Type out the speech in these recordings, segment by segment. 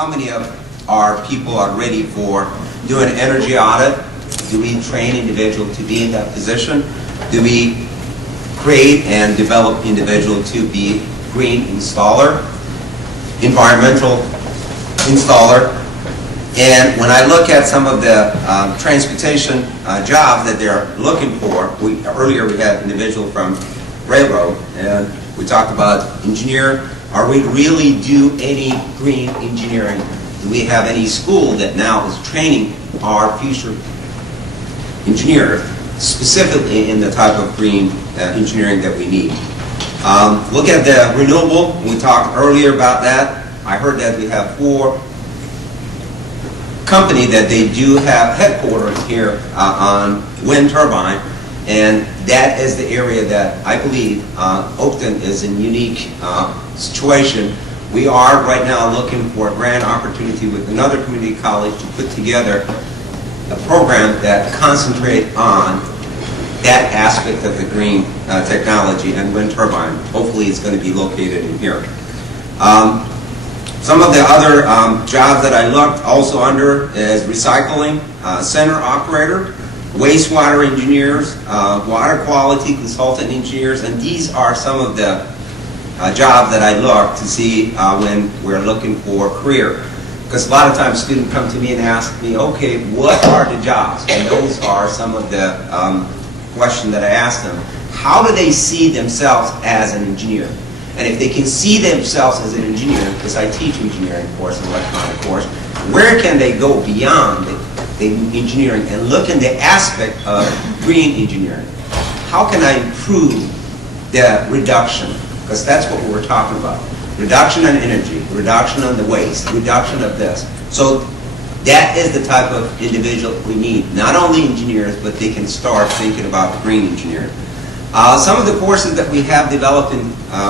how many of our people are ready for doing an energy audit? Do we train individuals to be in that position? Do we create and develop individuals to be green installer, environmental installer? And when I look at some of the transportation jobs that they're looking for, earlier we had an individual from railroad, and we talked about engineer. Are we really do any green engineering? Do we have any school that now is training our future engineers specifically in the type of green engineering that we need? Look at the renewable. We talked earlier about that. I heard that we have 4 company that they do have headquarters here on wind turbine, and that is the area that I believe Oakton is in unique situation. We are right now looking for a grant opportunity with another community college to put together a program that concentrate on that aspect of the green technology and wind turbine. Hopefully it's going to be located in here. Some of the other jobs that I looked also under is recycling center operator, wastewater engineers, water quality consultant engineers, and these are some of the jobs that I look to see when we're looking for career. Because a lot of times students come to me and ask me, okay, what are the jobs? And those are some of the questions that I ask them. How do they see themselves as an engineer? And if they can see themselves as an engineer, because I teach engineering course and electronic course, where can they go beyond the engineering and look in the aspect of green engineering? How can I improve the reduction? Because that's what we're talking about. Reduction on energy, reduction on the waste, reduction of this. So that is the type of individual we need. Not only engineers, but they can start thinking about green engineering. Some of the courses that we have developed in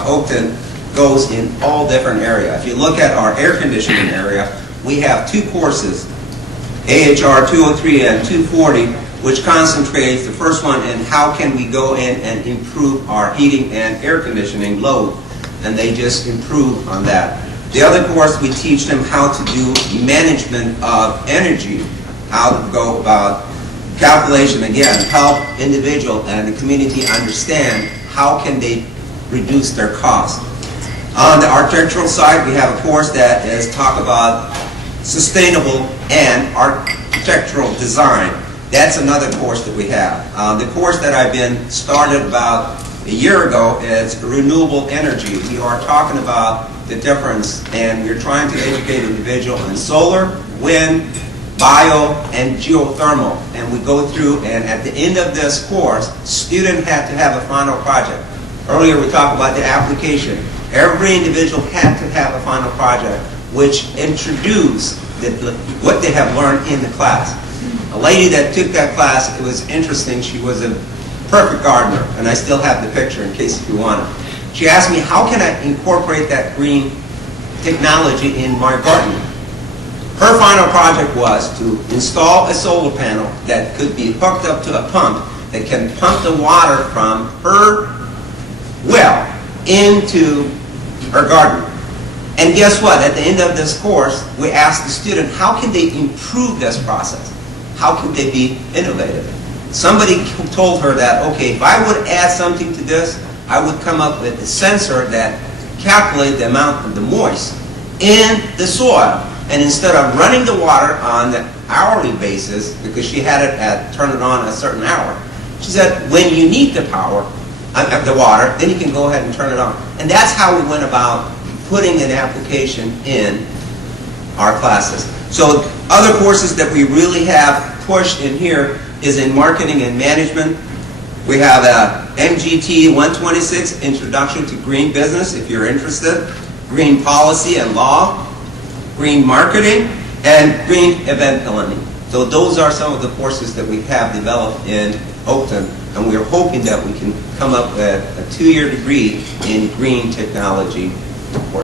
Oakton goes in all different areas. If you look at our air conditioning area, we have 2 courses, AHR 203 and 240, which concentrates the first one in how can we go in and improve our heating and air conditioning load, and they just improve on that. The other course, we teach them how to do management of energy, how to go about calculation, again, help individual and the community understand how can they reduce their costs. On the architectural side, we have a course that is talk about sustainable and architectural design. That's another course that we have. The course that I've been started about a year ago is renewable energy. We are talking about the difference, and we're trying to educate individual on solar, wind, bio, and geothermal. And we go through, and at the end of this course, student had to have a final project. Earlier we talked about the application. Every individual had to have a final project, which introduced what they have learned in the class. A lady that took that class, it was interesting. She was a perfect gardener, and I still have the picture in case if you want it. She asked me, how can I incorporate that green technology in my garden? Her final project was to install a solar panel that could be hooked up to a pump that can pump the water from her well into her garden. And guess what? At the end of this course, we asked the student, how can they improve this process? How can they be innovative? Somebody told her that, okay, if I would add something to this, I would come up with a sensor that calculates the amount of the moist in the soil. And instead of running the water on the hourly basis, because she had it turn it on at a certain hour, she said, when you need the power, the water, then you can go ahead and turn it on. And that's how we went about putting an application in our classes. So other courses that we really have pushed in here is in marketing and management. We have a MGT 126, Introduction to Green Business, if you're interested, Green Policy and Law, Green Marketing, and Green Event Planning. So those are some of the courses that we have developed in Oakton, and we are hoping that we can come up with a 2-year degree in green technology.